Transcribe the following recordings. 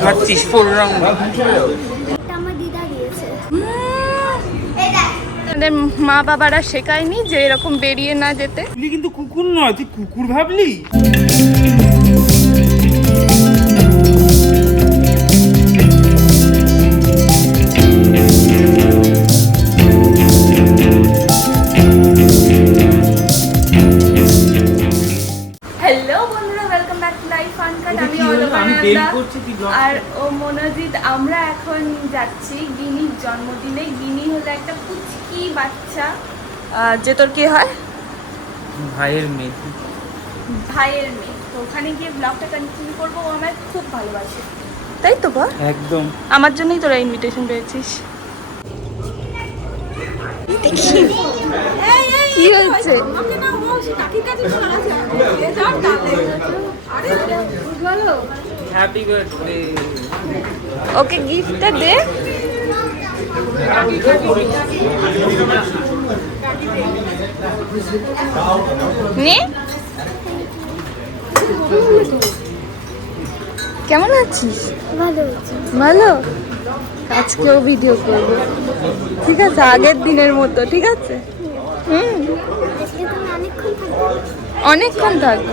খাচ্ছিস ফুল আমাদের মা বাবারা শেখায়নি যে এরকম বেরিয়ে না যেতে। তুই কিন্তু কুকুর নয় তুই কুকুর ভাবলি? ব্যাক টু লাইফ আনকাট আমি আর ও মনোজিৎ আমরা এখন যাচ্ছি গিনির জন্মদিনে। গিনি হলো একটা পুচকি বাচ্চা। যে তোর কি হয়? ভাইয়ের মেয়ে। ভাইয়ের মেয়ে। তো ওখানে গিয়ে ব্লগটা কন্টিনিউ করব ও আমায় খুব ভালোবাসে। তাই তো বল? একদম। আমার জন্যই তোরা ইনভিটেশন পেয়েছিস। কি হয়েছে? হ্যাপি বার্থডে ওকে গিফটটা দে। নে। কেমন আছিস? ভালো ভালো? আজকেও ভিডিও করব। ঠিক আছে আগের দিনের মতো ঠিক আছে? হুম। অনেকক্ষণ থাকবে।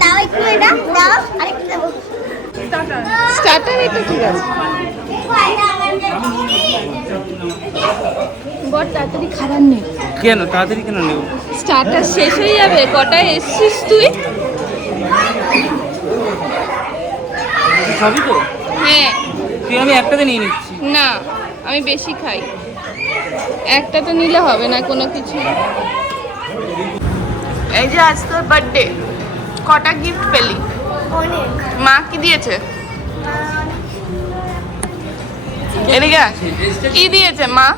দাও একটু এটা দাও আরেকটু দেবো। স্টার্টার এটা ঠিক আছে। বড় তাড়াতাড়ি খাবার নেই কেন? তাড়াতাড়ি কেন নেব? স্টার্টার শেষ হয়ে যাবে কটায় এসছিস তুই? খাবি তো? হ্যাঁ। তুই আমি একটাতে নিয়ে নিচ্ছি। না আমি বেশি খাই। একটা তো নিলে হবে না কোনো কিছু। এই যে আজ তোর বার্থডে কটা গিফট পেলি? অনেক। মা কি দিয়েছে? এদিকে কি দিয়েছে মা?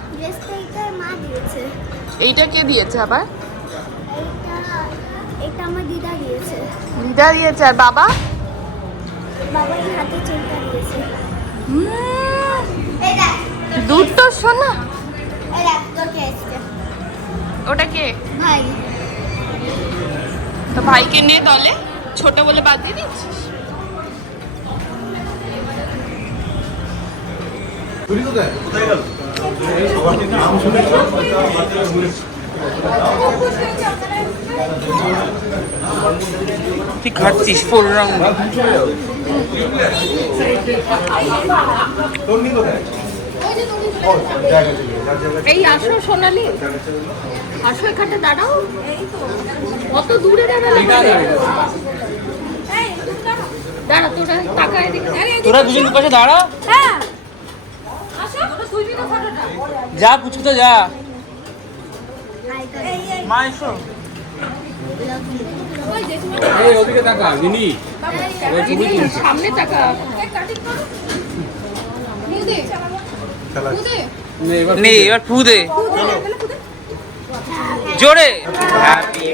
এইটা কে দিয়েছে আবার? এটা আমার দিদা দিয়েছে দিদা দিয়েছে আর বাবা? বাবা এই হাতে চেনটা দিয়েছে দুটো তোকে ওটা কে? ভাই। তো ভাইকে নে দলে ছোট বলে বাদ দিয়ে দিচ্ছিস? তুই খাচ্ছিস ফোররাম এই আসো সোনালি। আসো এখানটা দাঁড়াও। কত দূরে দাঁড়া। তোরা টাকা তোরা দুজন পাশে দাঁড়া। হ্যাঁ। আসো। তো ফটোটা। যা মা এসো। ওদিকে তাকা জিনি। সামনে টাকা নে এবার ফু দে জোরে। হ্যাপি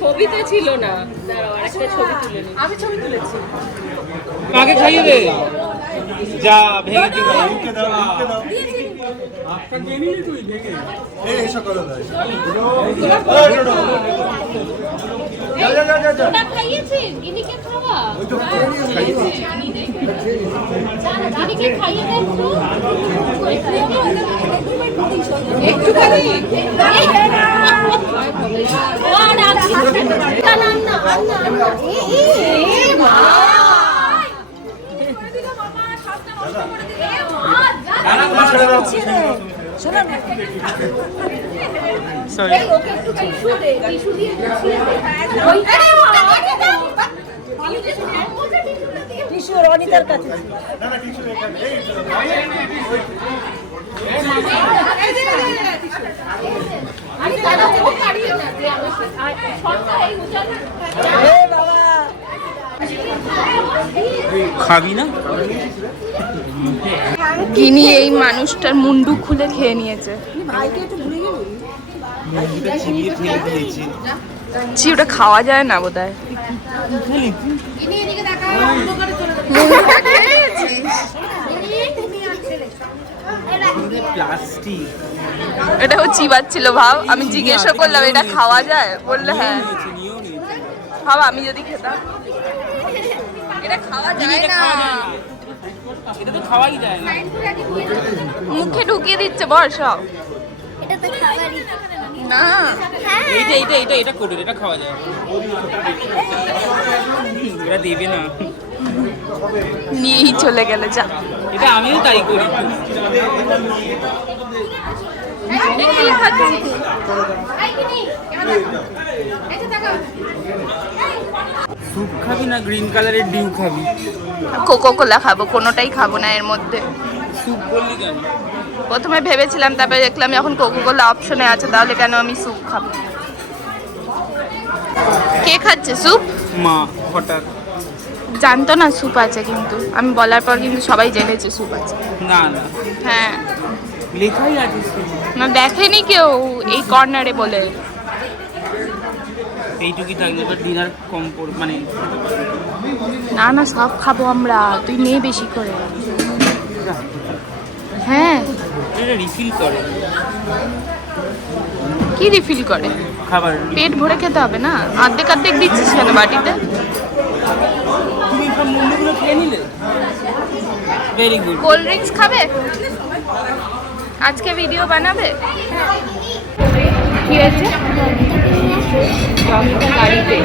ছবিতে ছিল না। ছবি তুলে নি আমি ছবি তুলেছি। আগে খাইয়ে দে? যা ভেঙে হাতটা খেয়ে নিলি তুই ভেঙে একটুখানি সরি খাবি না? গিনি এই মানুষটার মুন্ডু খুলে খেয়ে নিয়েছে। ছি, ওটা খাওয়া যায় না বোধ হয় এটা ও চিবাচ্ছিল, ভাব। আমি জিজ্ঞাসা করলাম, এটা খাওয়া যায়? বললে হ্যাঁ। ভাব, আমি যদি খেতাম। এটা খাওয়া যায় না। এটা তো খাওয়াই যায় না। মুখে ঢুকিয়ে দিচ্ছে বল সব। এটা তো খাবারই। না। হ্যাঁ। এইটা এইটা এটা এটা করুন এটা খাওয়া যায়। এটা দেবে না। নিয়েই চলে গেলে যা। এটা আমিও তাই করি। কি স্যুপ খাবি না গ্রিন কালারের ডিউ খাবি? কোকো কোলা খাব কোনোটাই খাব না এর মধ্যে। প্রথমে ভেবেছিলাম তারপরে দেখলাম এখন কোকো কোলা অপশনে আছে তাহলে কেন আমি স্যুপ খাব? কে খাচ্ছে স্যুপ মা হঠাৎ। জানতো না স্যুপ আছে কিন্তু। আমি বলার পর কিন্তু সবাই জেনেছে স্যুপ আছে। না না। হ্যাঁ। লেখাই আছে না দেখেনি কেউ এই কর্নারে বলে। এইটুকুই থাকবে এবার ডিনার কম মানে না না সব খাব আমরা। তুই নে বেশি করে। হ্যাঁ। রিফিল করে। কি রিফিল করে? খাবার পেট ভরে খেতে হবে না? অর্ধেক অর্ধেক দিচ্ছিস কেন বাটিতে? তুমি সব খেয়ে নিলে? ভেরি গুড কোল্ড ড্রিঙ্কস খাবে? আজকে ভিডিও বানাবে? কি হয়েছে? জমিটা গাড়িতে।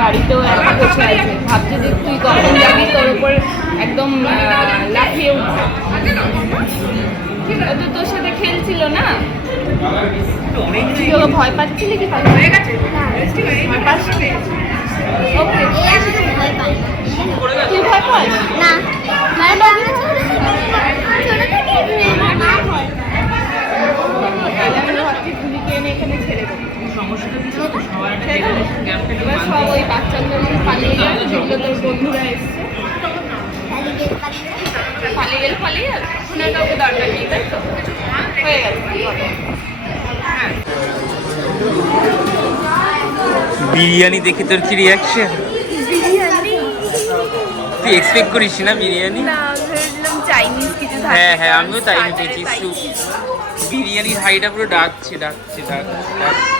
গাড়িতেও একা বসে আছে। ভাবছে যে তুই কখন যাবি? তোর উপর একদম লাফিয়ে উঠবে। ও তো তোর সাথে খেলছিল না? তুই ওকে ভয় পাচ্ছিলি কি। তুই ভয় পাস? না। কারণ আমি ছোট থেকে আমার মা ভয় আমি ভাবছি গুলিকে এনে এখানে ছেড়ে দেবো ছেড়ে দেবো? এবার সব ওই বাচ্চাগুলো পালিয়ে গেল যেগুলো তোর বন্ধুরা এসছে। পালিয়ে গেলে পালিয়ে গেল। এখন কাউকে দরকার নেই তাই তো? হয়ে গেল। বিরিয়ানি দেখে তোর কি রিয়াকশন তুই এক্সপেক্ট করিস না বিরিয়ানি? চাইনিজ কিছু হ্যাঁ হ্যাঁ আমিও তাই ভেবেছি বিরিয়ানির হাইটা পুরো ডাকছে ডাকছে ডাকছে ডাকছে।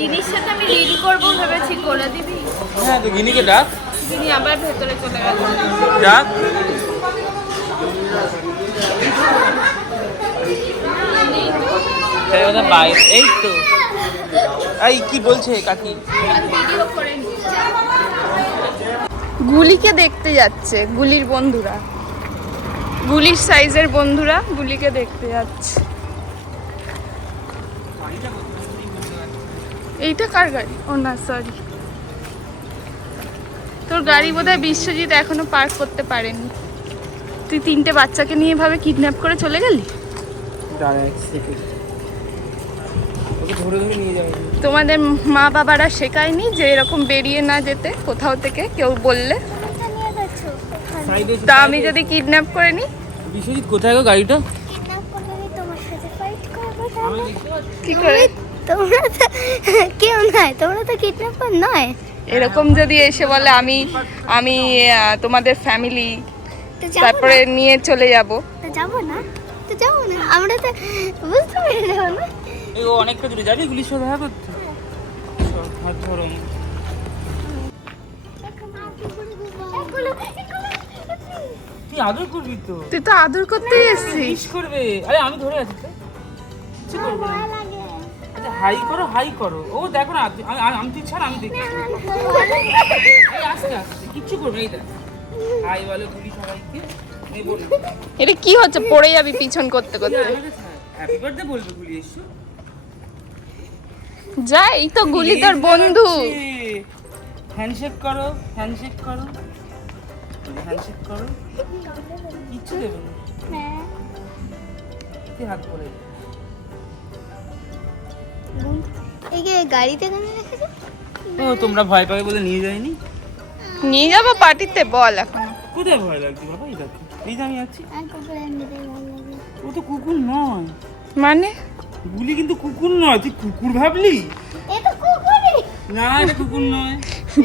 জিনিস সাথে আমি রিল করব ভেবেছি করে দিবি? হ্যাঁ তো গিনিকে ডাক। তিনি আবার ভেতরে চলে গেল। ডাক। বাইরে এই তো। এই কি বলছে কাকি? গুলিকে দেখতে যাচ্ছে গুলির বন্ধুরা। গুলির সাইজের বন্ধুরা গুলিকে দেখতে যাচ্ছে। এইটা কার গাড়ি? ও না সরি তোর গাড়ি বোধহয় বিশ্বজিৎ এখনও পার্ক করতে পারেনি। তুই তিনটে বাচ্চাকে নিয়ে ভাবে কিডন্যাপ করে চলে গেলি? তোমাদের মা বাবারা শেখায়নি যে এরকম বেরিয়ে না যেতে কোথাও থেকে? কেউ বললে? তা আমি যদি কিডন্যাপ করে নিই বিশ্বজিৎ কোথায় গো গাড়িটা? কিডন্যাপ করলে আমি তোমার সাথে ফাইট করব তাহলে। কি করে? তোমরা তো কেউ নয় তোমরা তো কিডন্যাপার নয়। এরকম যদি এসে বলে আমি আমি তোমাদের ফ্যামিলি তারপরে নিয়ে চলে যাব। তো যাব না তো যাব না। আমরা তো বুঝতে পেরে যাব না এই ও অনেকটা দূরে যাবি গুলির সাথে দেখা করতে। হাত ধরো এগুলো এগুলো তুই আদর করবি তো? তুই তো আদর করতেই এসছিস। করবে। আরে আমি ধরে আছি তো। কিছু করব লাগে। হাই করো হাই করো। ও দেখো না আমি- তুই ছাড় আমি দেখি আস্তে আস্তে কিচ্ছু করবে এই দেখ। হাই বলে গুলি সবাইকে এটা কি হচ্ছে? পড়ে যাবি পিছন করতে করতে। হ্যাপি বার্থডে বলবে গুলি এসছো যা এই তো গুলি তোর বন্ধু। হ্যান্ডশেক করো হ্যান্ডশেক করো। হ্যান্ডশেক করো। কিচ্ছু দেবে না। হ্যাঁ। হাত যে গাড়িতে কেন রেখেছো। ও তোমরা ভয় পাবে বলে নিয়ে যায়নি? নিয়ে যাব পার্টিতে বল এখন। কোথায় ভয় লাগছে বাবা? এই দেখো এই যে আমি আছি। ও তো কুকুর নয়। মানে? গুলি কিন্তু কুকুর নয় তুই কুকুর ভাবলি? না এটা কুকুর নয়।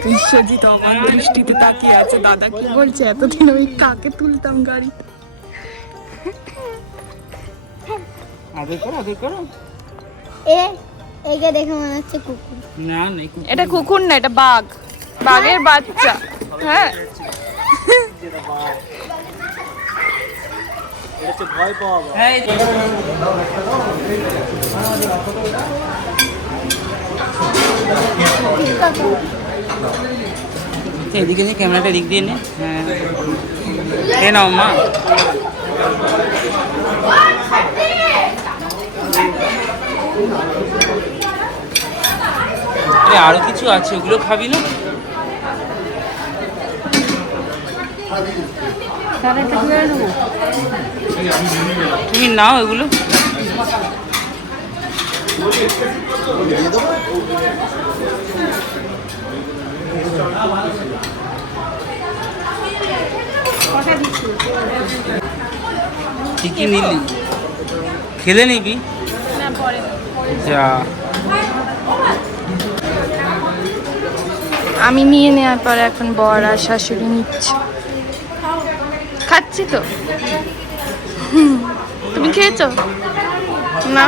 বিশ্বজিৎ অবাক দৃষ্টিতে তাকিয়ে আছে দাদা কি বলছে? এতদিন আমি কাকে তুলতাম গাড়ি? আদর করো আদর করো। এ একে দেখে মনে হচ্ছে কুকুর। না নেই কুকুর। এটা কুকুর না এটা বাঘ। বাঘের বাচ্চা। হ্যাঁ। যে- আচ্ছা, এদিকে নে ক্যামেরাটা দিক দিয়ে নে। হ্যাঁ। এ নাও মা। আরে আরও কিছু আছে ওগুলো খাবি না? তুমি নাও এগুলো। কি কি নিলি? খেলে নিবি? যা। আমি নিয়ে নেওয়ার পরে এখন বর আর শাশুড়ি নিচ্ছে। খাচ্ছি তো। তুমি খেয়েছো? না?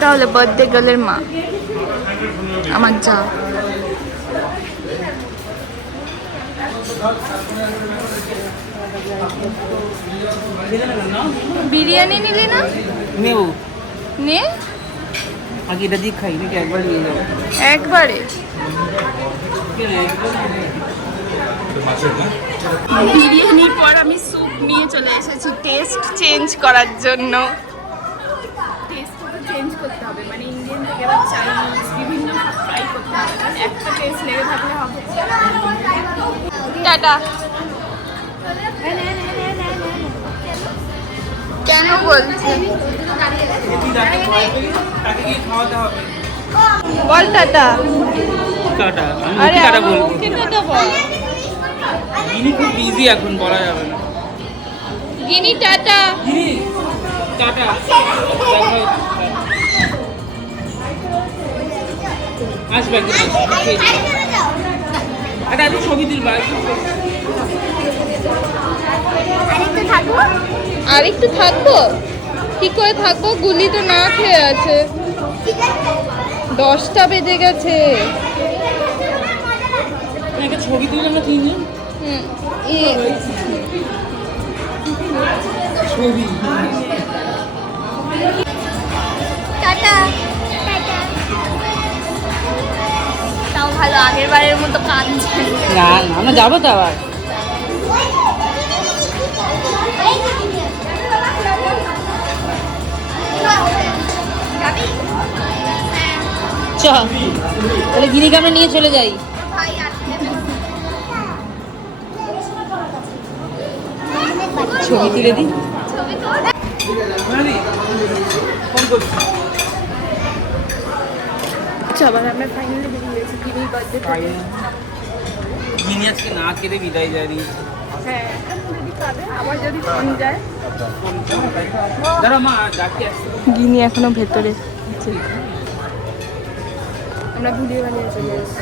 তাহলে বার্থডে গার্লের মা। আমার যা। বিরিয়ানি নিলি না? নেব। নে? আগে এটা দিয়ে খাই নাকি একবার নিয়ে যাব একবারে। বিরিয়ানির পর আমি স্যুপ নিয়ে চলে এসেছি টেস্ট চেঞ্জ করার জন্য। চেঞ্জ করতে হবে মানে ইন্ডিয়ান থেকে আবার চাইনিজ বিভিন্ন ট্রাই করতে হবে। কারণ একটা টেস্ট লেগে থাকলে হবে। টাটা। কেন বলছে? বল টাটা। টাটা। আমি আরে টাটা বলব। ইনি খুব বিজি এখন বলা যাবে না। গিনি টাটা। টাটা। আসবে। আরে আমি ছবি তুলবা। আরেকটু থাকব? আর একটু থাকব? কি করে থাকব? গুলি তো না খেয়ে আছে। দশটা বেজে গেছে। ছবি তুলে আমরা তিনজন ছবি। টাটা। তাও ভালো আগের বারের মতো কাঁদছে না না আমরা যাব তো আবার। চ। তাহলে গিরিকে আমরা নিয়ে চলে যাই। ছবি তুলে দিই। ছবি ফোন করছি সবার আমরা ফাইনালি বেরিয়ে গেছি গিনির বার্থডে থেকে আজকে না কেটে বিদায় জানি হ্যাঁ আবার যদি ফোন যায়। গিনি এখনও ভেতরে। আছে। আমরা ঘুরিয়ে বানিয়ে চলে এসেছি